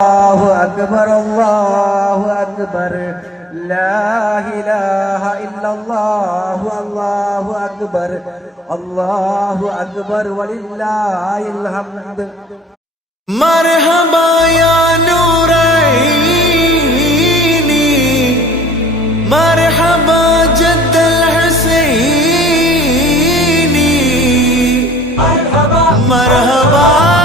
الله أكبر الله أكبر لا إله إلا الله الله أكبر الله أكبر ولله الحمد مرحبا يا نوريني مرحبا جد الحسيني مرحبا مرحبا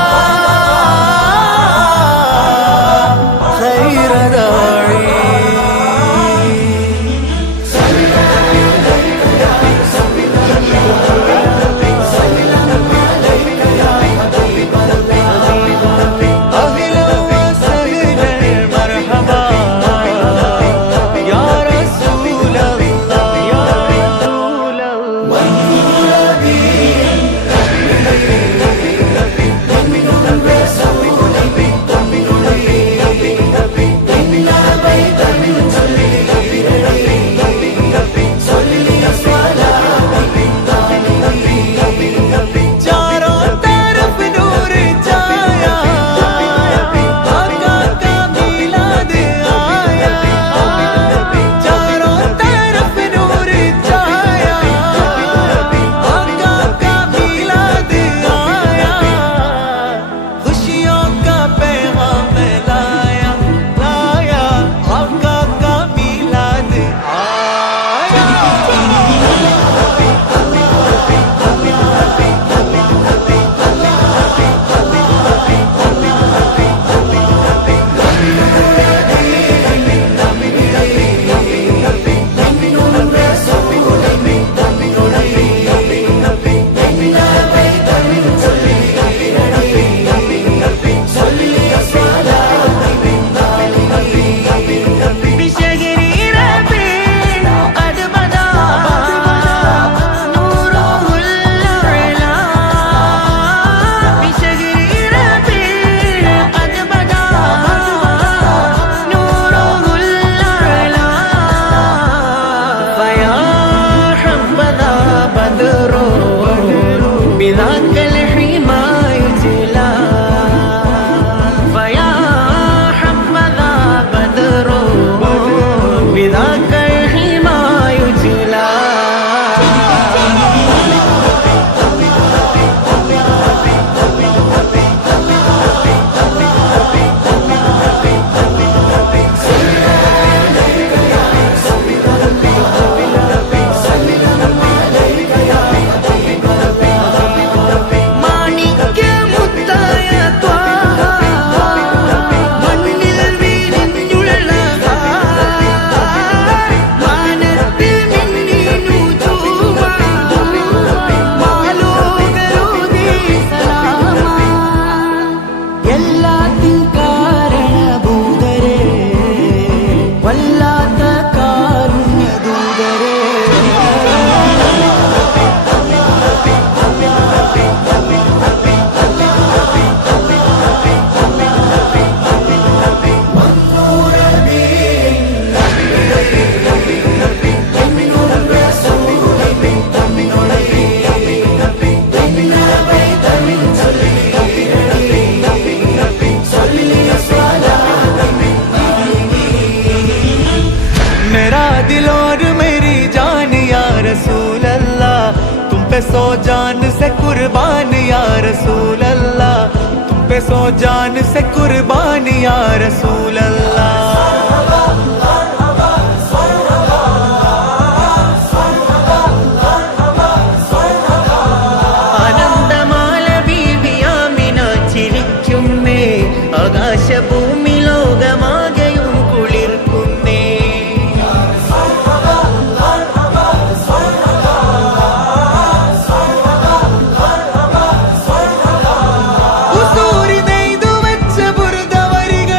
सो जान से कुर्बान या रसूल अल्लाह तुम पे सो जान से कुर्बान या रसूल अल्लाह ആനന്ദമാല ബീവി ആമിന ചിരിക്കുന്നേ ആകാശഭൂമി ലോകമാകെയും കുളിർക്കുന്നേ ഉസൂരി നെയ്തു വെച്ച ബുർദ വരികൾ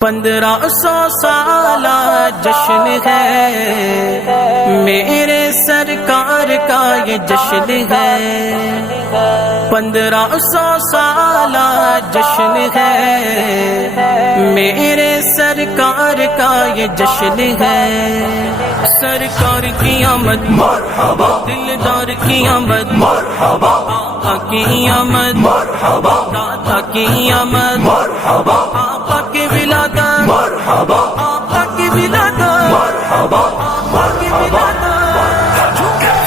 1500 साला जश्न है, मेरे सरकार का ये जश्न है। 1500 साला जश्न है, मेरे सरकार का ये जश्न है। सरकार की आमद मरहबा, दिलदार की आमद मरहबा, आका की आमद मरहबा, दाता की आमद मरहबा, आपा के विलादत मरहबा, आपा की विलादत मरहबा, आपा की विलादत।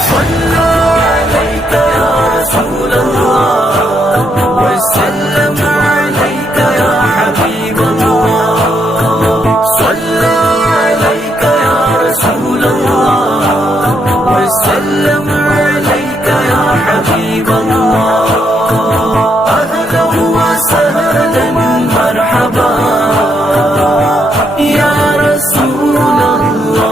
सल्लल्लाहु अलैका या रसूल अल्लाह व सल्लम अलैका या हबीब अल्लाह। सल्लल्लाहु अलैका या रसूल अल्लाह व सल्लम अलैका या हबीब अल्लाह। अहलन व सहलन मरहबा या रसूल अल्लाह।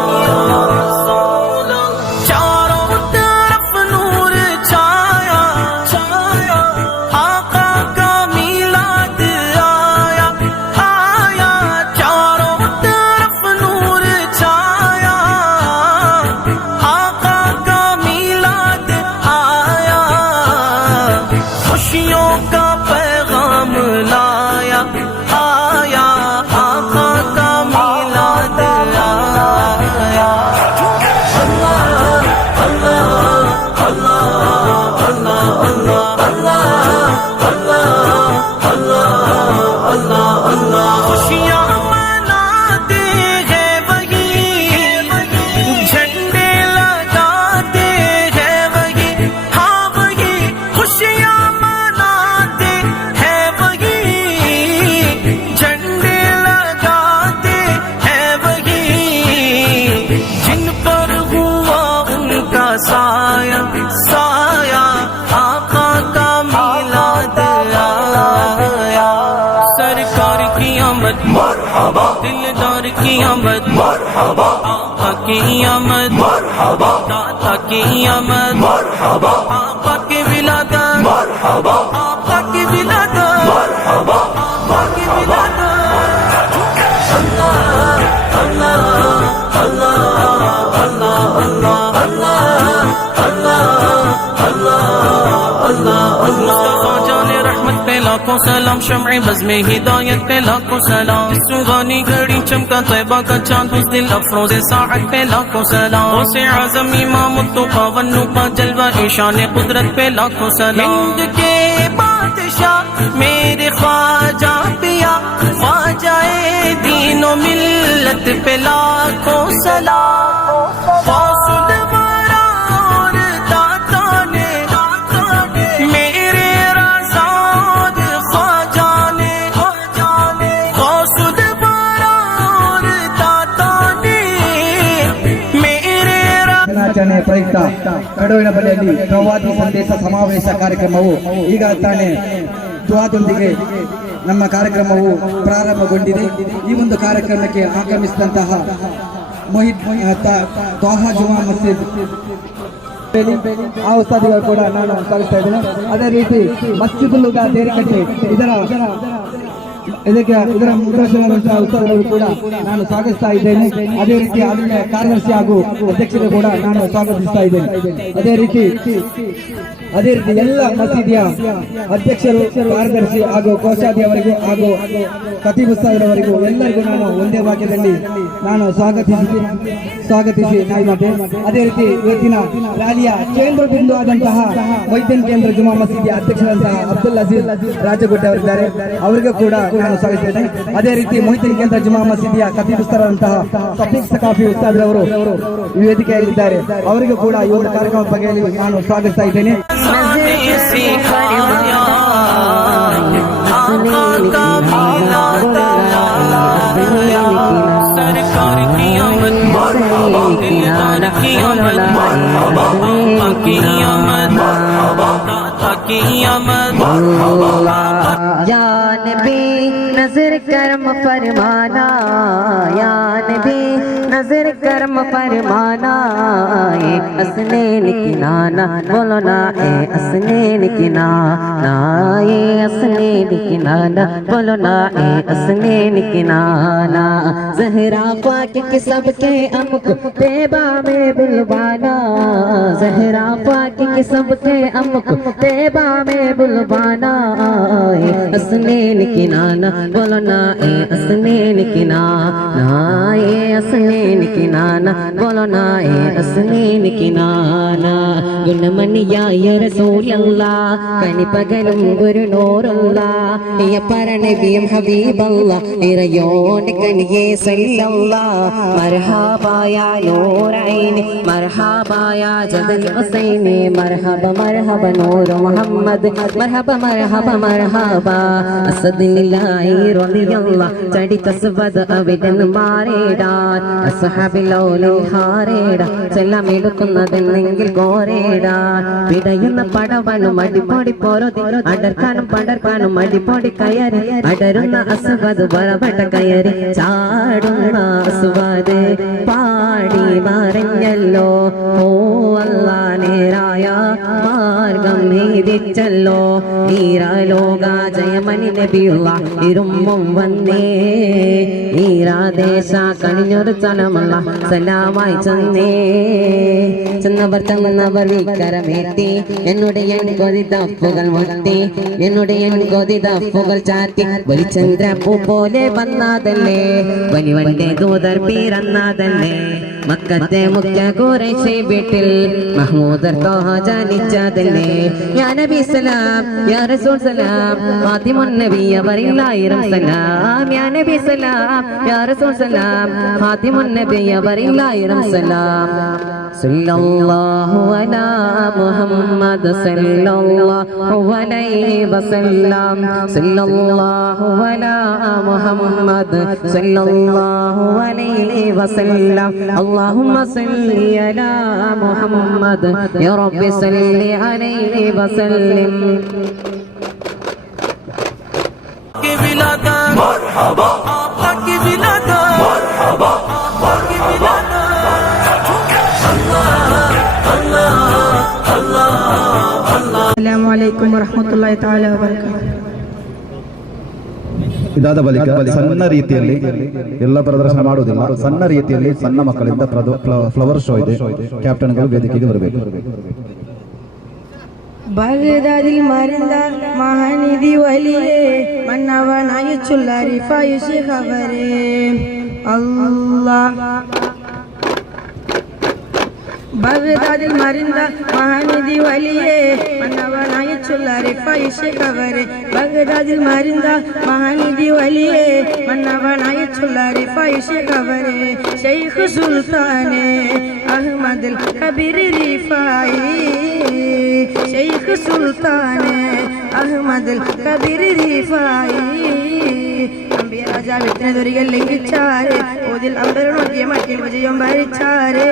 चारों तरफ नूर छाया, आका का मीलाद आया, आया। चारों तरफ नूर छाया, आका का मीलाद आया। खुशियों का पैगाम लाया, आया। आका का मीलाद आया। खुशियाँ मनाते हैं वही, झंडे लगाते हैं वही, हाँ वही। खुशियाँ मनाते हैं वही, झंडे लगाते हैं वही। जिन पर हुआ उनका साया, साया। आका का मीलाद आया। सरकार की आमद मरहबा, दिलदार की आमद मरहबा, आका की आमद मरहबा, दाता की आमद मरहबा, आपा की विलादत मरहबा, आपा की विलादत मरहबा, आपा की विलादत। अल्लाह अल्लाह अल्लाह अल्लाह अल्लाह अल्लाह अल्लाह अल्लाह। मुस्तफा जाने रहमत पे लाखों सलाम, शम्ए बज़्म में हिदायत पे लाखों सलाम। सुहानी घड़ी चमका तैबा का चांद, उस दिल अफरोज़े साअत पे लाखों सलाम। गौसे आज़म इमाम तुक़ा वन्नू का जलवा, ईशान कुदरत पे लाखों सलाम। हिंद के बादशाह मेरे ख्वाजा पिया, ख्वाजाए दीनो मिल्लत पे लाखों सलाम। गौसुल वरा और दाता ने, मेरे रज़ाद ख्वाजा ने, गौसुल वरा और दाता ने, मेरे ದಿನಾಚರಣೆ ಪ್ರಯುಕ್ತ ಕಡೂರಿನ ಬಳಿಯಲ್ಲಿ ಪ್ರವಾದಿ ಸಂದೇಶ ಸಮಾವೇಶ ಕಾರ್ಯಕ್ರಮವು ಈಗ ತಾನೇ ದ್ವಾದೊಂದಿಗೆ ನಮ್ಮ ಕಾರ್ಯಕ್ರಮವು ಪ್ರಾರಂಭಗೊಂಡಿದೆ. ಈ ಒಂದು ಕಾರ್ಯಕ್ರಮಕ್ಕೆ ಆಗಮಿಸಿದಂತಹ ತ್ವಾಹಾ ಜುಮಾ ಮಸ್ಜಿದ್ ಆ ಉಸ್ತಾದಿಗಳು ಕೂಡ ನಾನು ಸ್ವಾಗತಿಸ್ತಾ ಇದ್ದೇನೆ. ಅದೇ ರೀತಿ ಮಸ್ಜಿದುಲ್ ಹುದಾ ದೇರಿಕಟ್ಟೆ ಇದರ ಮುಖ್ಯಸ್ಥರಾದಂತಹ ಉಸ್ತಾದಿಗಳು ಕೂಡ ನಾನು ಸ್ವಾಗತಿಸ್ತಾ ಇದ್ದೇನೆ. ಅದೇ ರೀತಿ ಅದನ್ನ ಕಾರ್ಯದರ್ಶಿ ಹಾಗೂ ಅಧ್ಯಕ್ಷರು ಕೂಡ ನಾನು ಸ್ವಾಗತಿಸ್ತಾ ಇದ್ದೇನೆ. ಅದೇ ರೀತಿ ಎಲ್ಲ ಮಸೀದಿಯ ಅಧ್ಯಕ್ಷರು, ಕಾರ್ಯದರ್ಶಿ ಹಾಗೂ ಕೋಶಾಧಿಯವರಿಗೂ ಹಾಗೂ ಖತೀಬ್ ಉಸ್ತಾದರವರಿಗೂ ಎಲ್ಲರಿಗೂ ನಾನು ಒಂದೇ ವಾಕ್ಯದಲ್ಲಿ ನಾನು ಸ್ವಾಗತಿಸಿ ನಾಯಿಮಾತೆ. ಅದೇ ರೀತಿ ಇವತ್ತಿನ ರ್ಯಾಲಿಯ ಕೇಂದ್ರ ಬಿಂದು ಆದಂತಹ ವೈದ್ಯನ್ ಕೇಂದ್ರ ಜುಮಾ ಮಸೀದಿಯ ಅಧ್ಯಕ್ಷರಾದಂತಹ ಅಬ್ದುಲ್ ಅಜೀಜ್ ರಾಜಗುಡ್ಡೆ ಅವರಿದ್ದಾರೆ, ಅವರಿಗೂ ಕೂಡ ನಾನು ಸ್ವಾಗತಿಸಿದ್ದೇನೆ. ಅದೇ ರೀತಿ ಮೊಹಿದ್ದೀನ್ ಕೇಂದ್ರ ಜುಮಾ ಮಸೀದಿಯ ಖತೀಬ್ ಉಸ್ತಾದರಂತಹ ಸಫೀಕ್ ಸಕಾಫಿ ಉಸ್ತಾದರವರು ಈ ವೇದಿಕೆಯಲ್ಲಿದ್ದಾರೆ, ಅವರಿಗೂ ಕೂಡ ಈ ಒಂದು ಕಾರ್ಯಕ್ರಮದ ಬಗೆಯಲ್ಲಿ ನಾನು ಸ್ವಾಗತಿಸ್ತಾ ಇದ್ದೇನೆ. सरकार की आमद मरहबा, दिलदार की आमद मरहबा, आपा की आमद मरहबा, दाता की आमद मरहबा। या नबी नजर करम फरमाना या नबी नजर करम फरमाना ए हसनैन की नाना बोलो ना ए हसनैन की नाना ए हसनैन की नाना बोलो ना ए हसनैन की नाना ज़हरा पाक के सबके अमुक तेबा में बुलवाना ज़हरा पाक के सबके अमुक तेबा में बुलवाना ए हसनैन की नाना बोलो ना ए हसनैन की नाना ए हसनैन की नाना बोलो ना ए हसनैन की नाना गुणमनिया या रसूल अल्लाह कनि पगലും ഒരു നൂറുള്ള യ പരനബിയും ഹബീബല്ല ഇറയോൻ കനിയെ സല്ലല്ലാഹ് മർഹബായ നൂറൈനി മർഹബായ ജദൽ ഹുസൈനി മർഹബ മർഹബ നൂർ മുഹമ്മദ് മർഹബ മർഹബ മർഹബ അസദില്ലാഹി റളിയല്ലാഹ് ചടി തസ്വദ് അവിടൻ മാറേടാൻ അസ്ഹാബിലൗലി ഹാരേടാ ചെല്ലാം എടുക്കുന്നതെന്നെങ്കിൽ കോരേടാൻ പിടയുന്ന പടവനും അടിപൊടി പോരതി അടർക്കാനും പടർക്കാനും അടിപൊടി കയറി അടരുന്ന അസുവത് വറവട്ട കയറി ചാടുന്ന അസുവത് പാടി മറിഞ്ഞല്ലോ ഓ അല്ലാ നേരായ മാർഗം നീതിച്ചല്ലോ നീരാലോക ജയമണി നബിയുള്ള ഇരുമ്പും വന്നേ നീരാദേശ കണിഞ്ഞൊരു സ്ഥലമല്ല സലാമായി ചെന്നേ ചെന്നവർ തന്നവർ കരമേറ്റി എന്നുடைய കൊതിതപ്പുകൾ മുട്ടി എന്നുடைய കൊതിതപ്പുകൾ ചാത്തി ബലിചന്ദ്രപ്പൂ പോലെ വന്നാതല്ലേ വലിവന്റെ ദൂതർ പിറന്നാതല്ലേ മക്കത്തെ മുഖ്യ ഖുറൈശി വീട്ടിൽ മഹ്മൂദർ തോഹ ജനിച്ചതല്ലേ യാ നബി സലാം യാ റസൂൽ സലാം ഫാത്തിമുൻ നബി അവരിലായിരം സലാം യാ നബി സലാം യാ റസൂൽ സലാം ഫാത്തിമുൻ നബി അവരിലായിരം സലാം സല്ലല്ലാഹു അലാ മുഹമ്മദ് സല്ലല്ലാഹു അലൈഹി വസല്ലം സല്ലല്ലാഹു അലാ മുഹമ്മദ് സല്ലല്ലാഹു അലൈഹി വസല്ലം اللهم صل على محمد يا رب صل عليه وسلم की विलादत मरहबा आपका की विलादत मरहबा आपकी विलादत अस्सलामु अलैकुम वरहमतुल्लाहि तआला वबरकातुहू ಇದಾದ ಬಳಿಕ ಸಣ್ಣ ರೀತಿಯಲ್ಲಿ ಎಲ್ಲ ಪ್ರದರ್ಶನ ಮಾಡುವುದಿಲ್ಲ ಸಣ್ಣ ರೀತಿಯಲ್ಲಿ ಸಣ್ಣ ಮಕ್ಕಳಿಂದ ಫ್ಲವರ್ ಶೋ ಇದೆ ಕ್ಯಾಪ್ಟನ್ಗಳು ವೇದಿಕೆಗೆ ಬರಬೇಕು ബഗ്ദാദിൽ മരിന്ത മഹാനിധി വലിയേ മന്നവനായ ചൊല്ലാരി ഫായിഷി ഖബരേ അല്ലാഹ് ബഗ്ദാദിൽ മരിന്ത മഹാനിധി വലിയേ മന്നവനായ ചൊല്ലാരി ഫായിഷി ഖബരേ ബഗ്ദാദിൽ മരിന്ത മഹാനിധി വലിയേ മന്നവനായ ചൊല്ലാരി ഫായിഷി ഖബരേ ശൈഖ് സുൽത്താനേ അഹ്മദുൽ കബീർ റിഫായി ശൈഖ് സുൽത്താനേ അഹ്മദുൽ കബീർ റിഫായി അമ്പിയ രാജാവിനെ ദുരികൾ ലംഘിച്ചാരേ ഓതിൽ അമ്പരം നോക്കിയ മറ്റിൽ വിജയം ഭരിച്ചാരേ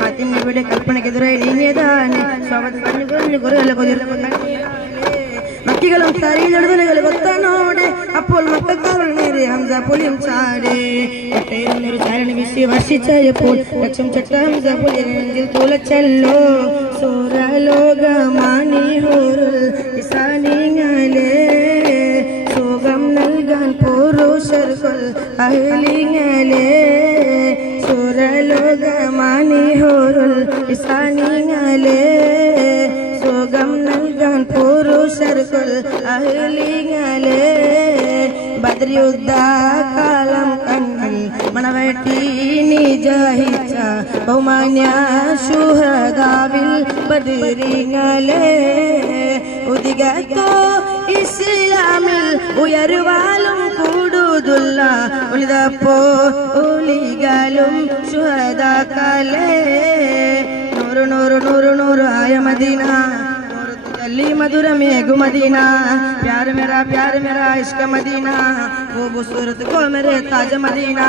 ഹാത്തിം നബിയുടെ കൽപ്പനയ്ക്കെതിരായി നീങ്ങിയതാണ് സ്വാഗത പറഞ്ഞു കുറഞ്ഞു കുറയല്ല കൊതിർന്ന മക്കികളും തറിയിലെടുതലുകൾ കൊത്തനോടെ അപ്പോൾ മക്കൾക്കാരുടെ നേരെ ഹംസ പുലിയും ചാടേ ഒരു ചാരണി വിശി വർഷിച്ചപ്പോൾ ലക്ഷം ചട്ട ഹംസ പുലിയിൽ തുലച്ചല്ലോ സൂരലോകമാനി ഹോറുൽ ഇസാനിങ്ങളെ സുഖം നൽകാൻ പുരുഷർക്കുൾ അഹ്ലിങ്ങളെ സൂരലോകമാനി ഹോറുൽ ഇസാനിങ്ങളെ സുഖം നൽകാൻ പുരുഷർക്കുൾ അഹ്ലിങ്ങളെ ബദ്രയുദ്ധ കാലം കണ്ണിൽ മണവെട്ടി നിജഹിച്ച ബഹുമാന്യ ശുഹദാവിൽ ബദ്രിങ്ങളെ ഉദികത്തോ ഇസ്ലാമിൽ ഉയരുവാലും കൂടുതുള്ള ഉലിതപ്പോ ഉലികളും ശുഹദാക്കളെ നൂറ് നൂറ് നൂറ് നൂറ് ആയ മദീന अली मधुर मेघु मदीना प्यार मेरा इश्क मदीना वो बसूरत को मेरे ताज मदीना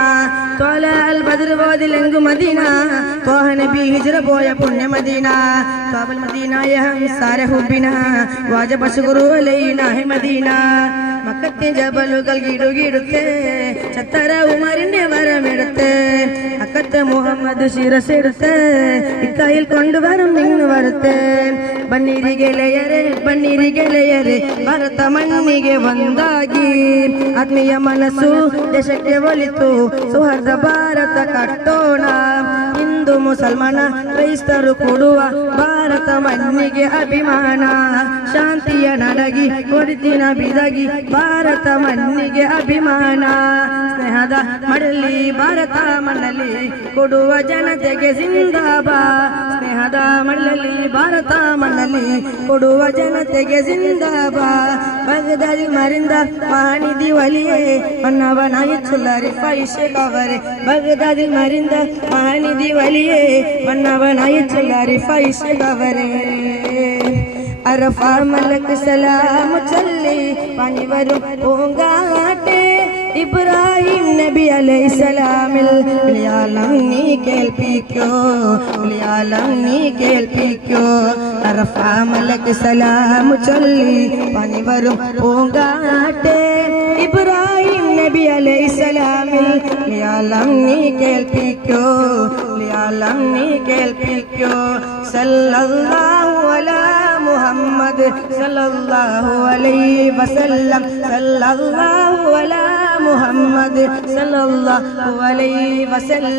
तोला अल बद्र वो दिलंगु मदीना तोह नबी हिजर बोय पुण्य मदीना तोबल मदीना ये हम सारे हुबिना वाजब शुक्र अलैना है मदीना മക്കത്തെ ജബലുകൾ കിടുകിടുത്ത് ചത്തര ഉമറിന്റെ വരമെടുത്ത് അക്കത്തെ മുഹമ്മദ് ശിരസെടുത്ത് ഇക്കയിൽ കൊണ്ടുവരും ഇങ്ങ് വരുത്ത് ಬನ್ನಿರಿ ಗೆಳೆಯರೆ ಭಾರತ ಮಣ್ಣಿಗೆ ಒಂದಾಗಿ ಆತ್ಮೀಯ ಮನಸ್ಸು ದೇಶಕ್ಕೆ ಒಲಿತು ಸೌಹಾರ್ದ ಭಾರತ ಕಟ್ಟೋಣ ಹಿಂದೂ ಮುಸಲ್ಮಾನ ಕ್ರೈಸ್ತರು ಕೊಡುವ ಭಾರತ ಮಣ್ಣಿಗೆ ಅಭಿಮಾನ ಶಾಂತಿಯ ನಡಗಿ ಕೊರಿತಿನ ಬಿದಗಿ ಭಾರತ ಮಣ್ಣಿಗೆ ಅಭಿಮಾನ ಸ್ನೇಹದ ಮಡಲಿ ಭಾರತ ಮಣ್ಣಲ್ಲಿ ಕೊಡುವ ಜನತೆಗೆ ಜಿಂದಾಬಾದ್ ಸ್ನೇಹದ ಮಣ್ಣಲ್ಲಿ ಭಾರತ ಮಣ್ಣಲ್ಲಿ ಕೊಡುವ ಜನತೆಗೆ ಜಿಂದಾಬಾದ್ ಬಗದಾದಿ ಮರಿಂದ ಮಹಾನಿಧಿ ಒಲಿಯೇ ಮನ್ನವನಾಗಿ ಚುಲ್ಲರಿ ಫೈಶೆ ಕವರೆ ಬಗದಾದಿ ಮರಿಂದ ಮಹಾನಿಧಿ ಒಲಿಯೇ ಮನ್ನವನಾಗಿ ಚುಲ್ಲರಿ ಫೈಶೆ ಕವರೆ അറഫാ മലക്ക് സലാം ചൊല്ലി പനി വരും പൂങ്കാട്ടെ ഇബ്രാഹിം നബി അലൈഹിസ്സലാമിൽ വിളിയാലം നീ കേൾപ്പിക്കോ അറഫാ മലക്ക് സലാം ചൊല്ലി പനി വരും പൂങ്കാട്ടെ ഇബ്രാഹിം നബി അലൈഹിസ്സലാമിൽ വിളിയാലം നീ കേൾപ്പിക്കോ സല്ലല്ലാഹു അലാ മുഹമ്മദ് സല്ലല്ലാഹു അലൈഹി വസല്ലം സല്ലല്ലാഹു അലാ മുഹമ്മദ് സല്ലല്ലാഹു അലൈഹി വസല്ലം